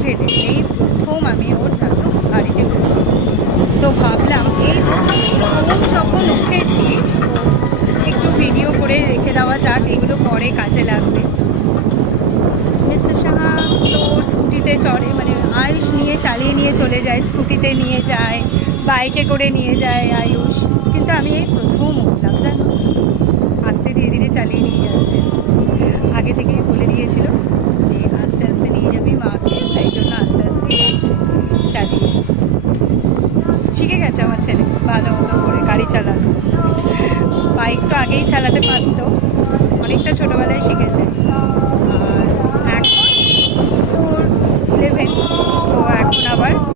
ছেলে, এই প্রথম আমি ওর জন্য বাড়িতে উঠছি। তো ভাবলাম এই প্রথম যখন উঠেছি তো একটু ভিডিও করে রেখে দেওয়া যাক, এগুলো পরে কাজে লাগবে। মিস্টার সাহা তো স্কুটিতে চড়ে, মানে আয়ুষ নিয়ে চালিয়ে নিয়ে চলে যায়, স্কুটিতে নিয়ে যায়, বাইকে করে নিয়ে যায় আয়ুষ, কিন্তু আমি এই প্রথম উঠলাম জানো। আস্তে ধীরে ধীরে চালিয়ে নিয়ে যাচ্ছে, আগে থেকেই বলে দিয়েছিল